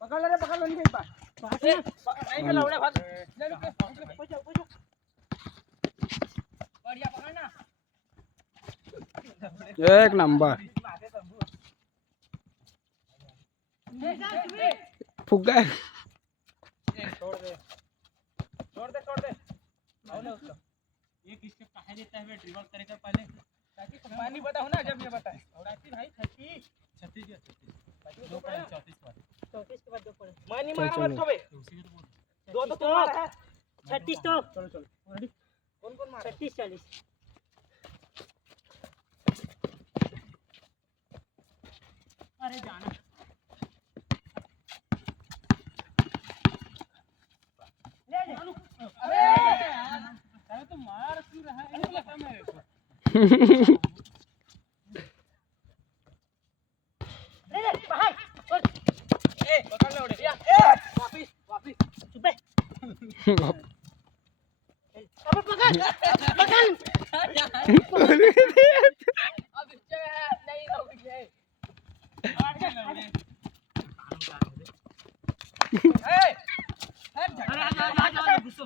पकड़ रे नहीं एक बार नहीं के लौड़े भाग बढ़िया पकड़ ना एक नंबर फुग्गा छोड़ दे आओ ना उसका एक स्टेप कहाँ देता है ड्रिबल करे कर पहले ताकि पानी बताओ ना जब ये बताए और आती भाई 36 दो पड़े 34 पड़े 34 के बाद दो पड़े मानी मारा मत कबे दो तो तुम्हारा है 36 तो चलो रेडी कौन मारा 36 40 अरे जाना अरे यार तो मार क्यों रहा है ये पता मेरे को ले बाहर ए पकड़ ले उड़े ए वापस चुप है अब पकड़ अब नहीं रोक गए काट के ले उड़े ए जा घुसो